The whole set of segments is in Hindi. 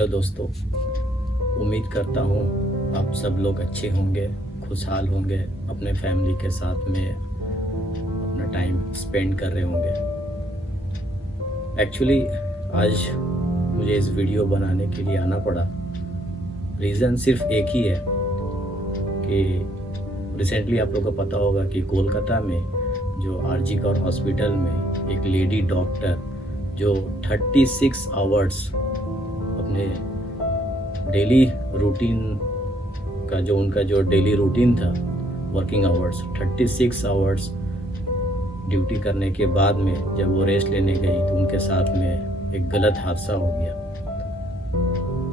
हेलो दोस्तों, उम्मीद करता हूँ आप सब लोग अच्छे होंगे, खुशहाल होंगे, अपने फैमिली के साथ में अपना टाइम स्पेंड कर रहे होंगे। एक्चुअली आज मुझे इस वीडियो बनाने के लिए आना पड़ा। रीज़न सिर्फ एक ही है कि रिसेंटली आप लोगों को पता होगा कि कोलकाता में जो आरजी कर हॉस्पिटल में एक लेडी डॉक्टर जो 36 आवर्स अपने डेली रूटीन का जो डेली रूटीन था, वर्किंग आवर्स 36 आवर्स ड्यूटी करने के बाद में जब वो रेस्ट लेने गई तो उनके साथ में एक गलत हादसा हो गया।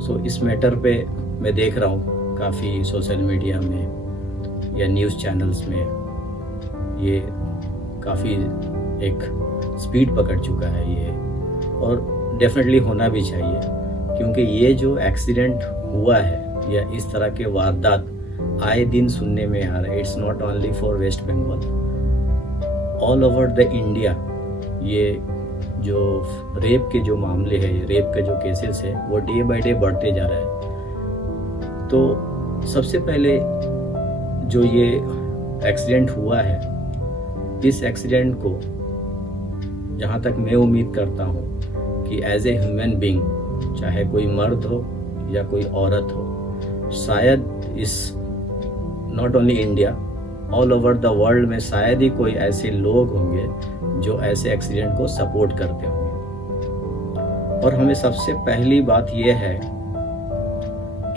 सो इस मैटर पे मैं देख रहा हूँ काफ़ी सोशल मीडिया में या न्यूज़ चैनल्स में ये काफ़ी एक स्पीड पकड़ चुका है ये, और डेफिनेटली होना भी चाहिए, क्योंकि ये जो एक्सीडेंट हुआ है या इस तरह के वारदात आए दिन सुनने में आ रहा है। It's not only for West Bengal, all over the India ये जो रेप के जो मामले हैं, रेप के जो केसेस है वो डे बाय डे बढ़ते जा रहा है। तो सबसे पहले जो ये एक्सीडेंट हुआ है, इस एक्सीडेंट को जहाँ तक मैं उम्मीद करता हूँ कि एज ए ह्यूमन बीइंग, चाहे कोई मर्द हो या कोई औरत हो, शायद इस not only India, all over the world में शायद ही कोई ऐसे लोग होंगे जो ऐसे एक्सीडेंट को सपोर्ट करते होंगे। और हमें सबसे पहली बात यह है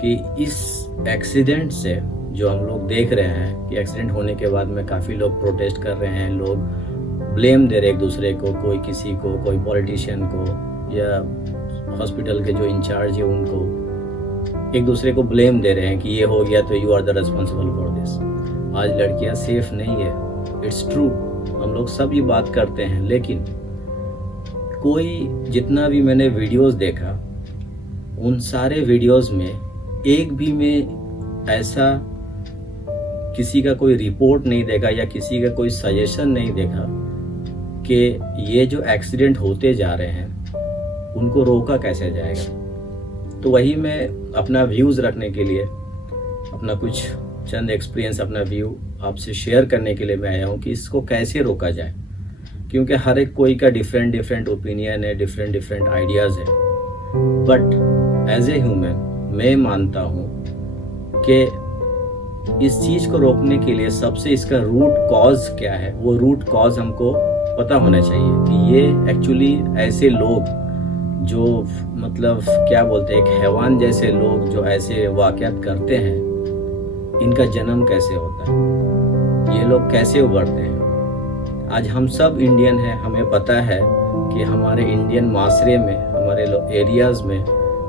कि इस एक्सीडेंट से जो हम लोग देख रहे हैं कि एक्सीडेंट होने के बाद में काफ़ी लोग प्रोटेस्ट कर रहे हैं, लोग ब्लेम दे रहे एक दूसरे को, कोई किसी को, कोई पॉलिटिशियन को या हॉस्पिटल के जो इंचार्ज है उनको एक दूसरे को ब्लेम दे रहे हैं कि ये हो गया तो you are the responsible for this. आज लड़कियां सेफ नहीं है, इट्स ट्रू, हम लोग सब ये बात करते हैं, लेकिन कोई जितना भी मैंने वीडियोस देखा उन सारे वीडियोस में एक भी में ऐसा किसी का कोई रिपोर्ट नहीं देखा या किसी का कोई सजेशन नहीं देखा कि ये जो एक्सीडेंट होते जा रहे हैं उनको रोका कैसे जाएगा। तो वही मैं अपना व्यूज़ रखने के लिए, अपना कुछ चंद एक्सपीरियंस, अपना व्यू आपसे शेयर करने के लिए मैं आया हूँ कि इसको कैसे रोका जाए, क्योंकि हर एक कोई का डिफरेंट ओपिनियन है, डिफरेंट आइडियाज़ है। बट एज ए ह्यूमन मैं मानता हूँ कि इस चीज़ को रोकने के लिए सबसे इसका रूट कॉज क्या है, वो रूट कॉज हमको पता होना चाहिए कि ये एक्चुअली ऐसे लोग जो मतलब क्या बोलते हैं, एक हैवान जैसे लोग जो ऐसे वाक़यात करते हैं, इनका जन्म कैसे होता है, ये लोग कैसे उभरते हैं। आज हम सब इंडियन हैं, हमें पता है कि हमारे इंडियन माशरे में, हमारे एरियाज़ में,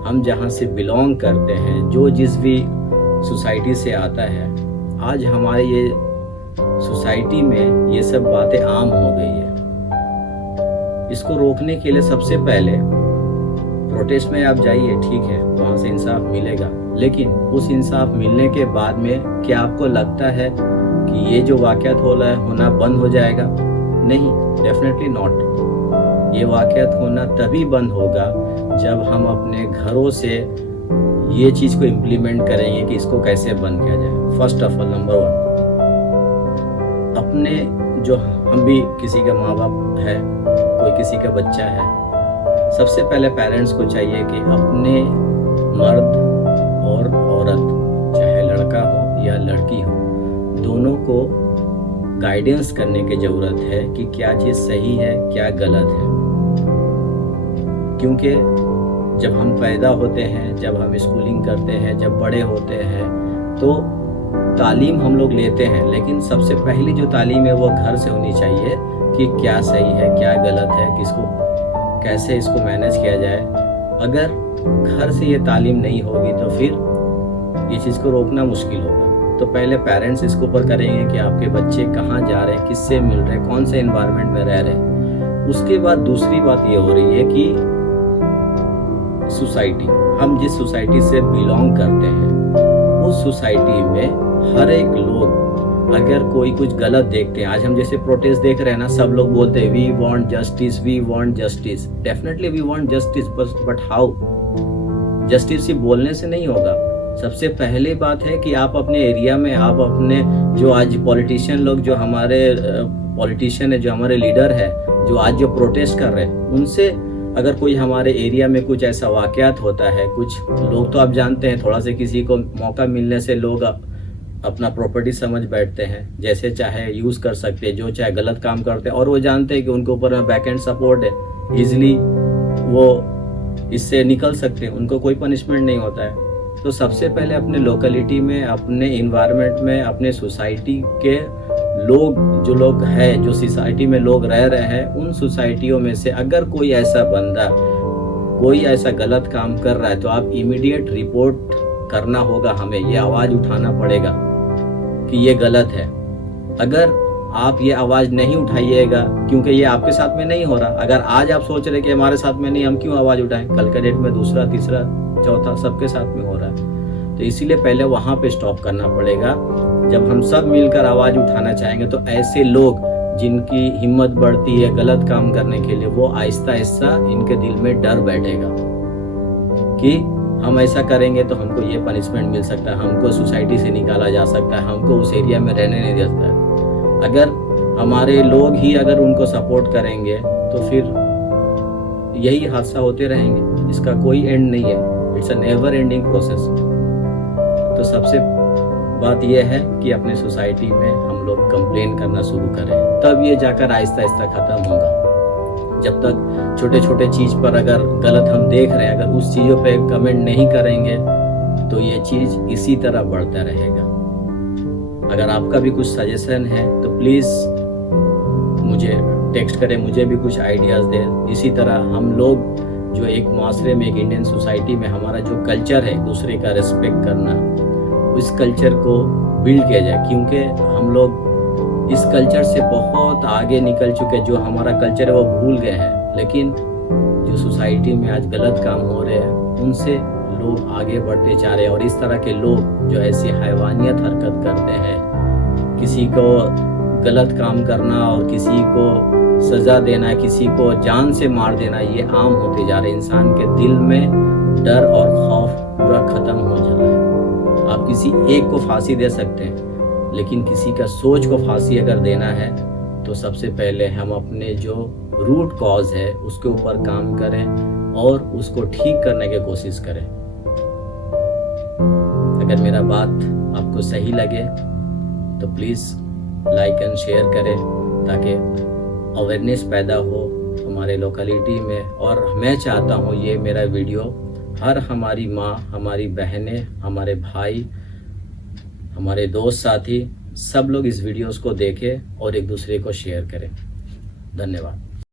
हम जहाँ से बिलोंग करते हैं, जो जिस भी सोसाइटी से आता है, आज हमारे ये सोसाइटी में ये सब बातें आम हो गई है। इसको रोकने के लिए सबसे पहले प्रोटेस्ट में आप जाइए, ठीक है, वहाँ से इंसाफ मिलेगा, लेकिन उस इंसाफ मिलने के बाद में क्या आपको लगता है कि ये जो वाक़यात हो रहा है होना बंद हो जाएगा? नहीं, डेफिनेटली नॉट। ये वाक़यात होना तभी बंद होगा जब हम अपने घरों से ये चीज़ को इम्प्लीमेंट करेंगे कि इसको कैसे बंद किया जाए। फर्स्ट ऑफ ऑल, नंबर 1, अपने जो हम भी किसी का माँ बाप है, कोई किसी का बच्चा है, सबसे पहले पेरेंट्स को चाहिए कि अपने मर्द और औरत, चाहे लड़का हो या लड़की हो, दोनों को गाइडेंस करने की ज़रूरत है कि क्या चीज़ सही है, क्या गलत है। क्योंकि जब हम पैदा होते हैं, जब हम स्कूलिंग करते हैं, जब बड़े होते हैं, तो तालीम हम लोग लेते हैं, लेकिन सबसे पहली जो तालीम है वो घर से होनी चाहिए कि क्या सही है, क्या गलत है, किसको कैसे इसको मैनेज किया जाए। अगर घर से ये तालीम नहीं होगी तो फिर ये चीज़ को रोकना मुश्किल होगा। तो पहले पेरेंट्स इसके ऊपर करेंगे कि आपके बच्चे कहाँ जा रहे हैं, किससे मिल रहे हैं, कौन से एनवायरनमेंट में रह रहे हैं। उसके बाद दूसरी बात ये हो रही है कि सोसाइटी, हम जिस सोसाइटी से बिलोंग करते हैं, उस सोसाइटी में हर एक लोग अगर कोई कुछ गलत देखते हैं, आज हम जैसे प्रोटेस्ट देख रहे हैं ना, सब लोग बोलते हैं we want justice, we want justice. Definitely we want justice, but how? Justice सिर्फ बोलने से नहीं होगा। सबसे पहले बात है कि आप अपने एरिया में, आप अपने जो आज पॉलिटिशियन लोग, जो हमारे पॉलिटिशियन है, जो हमारे लीडर है, जो आज जो प्रोटेस्ट कर रहे हैं, उनसे अगर कोई हमारे एरिया में कुछ ऐसा वाकयात होता है, कुछ लोग तो आप जानते हैं, थोड़ा से किसी को मौका मिलने से लोग अपना प्रॉपर्टी समझ बैठते हैं, जैसे चाहे यूज़ कर सकते हैं, जो चाहे गलत काम करते हैं, और वो जानते हैं कि उनके ऊपर बैक एंड सपोर्ट है, इजीली वो इससे निकल सकते हैं, उनको कोई पनिशमेंट नहीं होता है। तो सबसे पहले अपने लोकेलिटी में, अपने इन्वायरमेंट में, अपने सोसाइटी के लोग, जो लोग हैं, जो सोसाइटी में लोग रह रहे हैं, उन सोसाइटियों में से अगर कोई ऐसा बंदा कोई ऐसा गलत काम कर रहा है तो आप इमीडिएट रिपोर्ट करना होगा, हमें ये आवाज़ उठाना पड़ेगा कि ये गलत है। अगर आप ये आवाज़ नहीं उठाइएगा, क्योंकि ये आपके साथ में नहीं हो रहा, अगर आज आप सोच रहे कि हमारे साथ में नहीं, हम क्यों आवाज़ उठाएं, कल के डेट में दूसरा, तीसरा, चौथा सबके साथ में हो रहा है। तो इसीलिए पहले वहाँ पे स्टॉप करना पड़ेगा। जब हम सब मिलकर आवाज़ उठाना चाहेंगे तो ऐसे लोग जिनकी हिम्मत बढ़ती है गलत काम करने के लिए, वो आहिस्ता आहिस्ता इनके दिल में डर बैठेगा कि हम ऐसा करेंगे तो हमको ये पनिशमेंट मिल सकता है, हमको सोसाइटी से निकाला जा सकता है, हमको उस एरिया में रहने नहीं दे सकता है। अगर हमारे लोग ही अगर उनको सपोर्ट करेंगे तो फिर यही हादसा होते रहेंगे, इसका कोई एंड नहीं है, it's a never ending process. तो सबसे बात यह है कि अपने सोसाइटी में हम लोग कंप्लेन करना शुरू करें, तब ये जाकर आहिस्ता आहिस्ता ख़त्म होगा। जब तक छोटे छोटे चीज़ पर अगर गलत हम देख रहे हैं, अगर उस चीज़ों पे कमेंट नहीं करेंगे तो ये चीज़ इसी तरह बढ़ता रहेगा। अगर आपका भी कुछ सजेशन है तो प्लीज़ मुझे टेक्स्ट करें, मुझे भी कुछ आइडियाज़ दें। इसी तरह हम लोग जो एक माशरे में, एक इंडियन सोसाइटी में हमारा जो कल्चर है दूसरे का रिस्पेक्ट करना, उस कल्चर को बिल्ड किया जाए, क्योंकि हम लोग इस कल्चर से बहुत आगे निकल चुके, जो हमारा कल्चर है वो भूल गए हैं। लेकिन जो सोसाइटी में आज गलत काम हो रहे हैं उनसे लोग आगे बढ़ते जा रहे हैं, और इस तरह के लोग जो ऐसी हैवानियत हरकत करते हैं, किसी को गलत काम करना और किसी को सज़ा देना, किसी को जान से मार देना, ये आम होते जा रहे हैं। इंसान के दिल में डर और खौफ पूरा ख़त्म हो जा रहा है। आप किसी एक को फांसी दे सकते हैं, लेकिन किसी का सोच को फांसी अगर देना है तो सबसे पहले हम अपने जो रूट कॉज है उसके ऊपर काम करें और उसको ठीक करने की कोशिश करें। अगर मेरा बात आपको सही लगे तो प्लीज़ लाइक एंड शेयर करें, ताकि अवेयरनेस पैदा हो हमारे लोकेलिटी में। और मैं चाहता हूँ ये मेरा वीडियो हर हमारी माँ, हमारी बहनें, हमारे भाई, हमारे दोस्त साथी सब लोग इस वीडियोस को देखें और एक दूसरे को शेयर करें। धन्यवाद।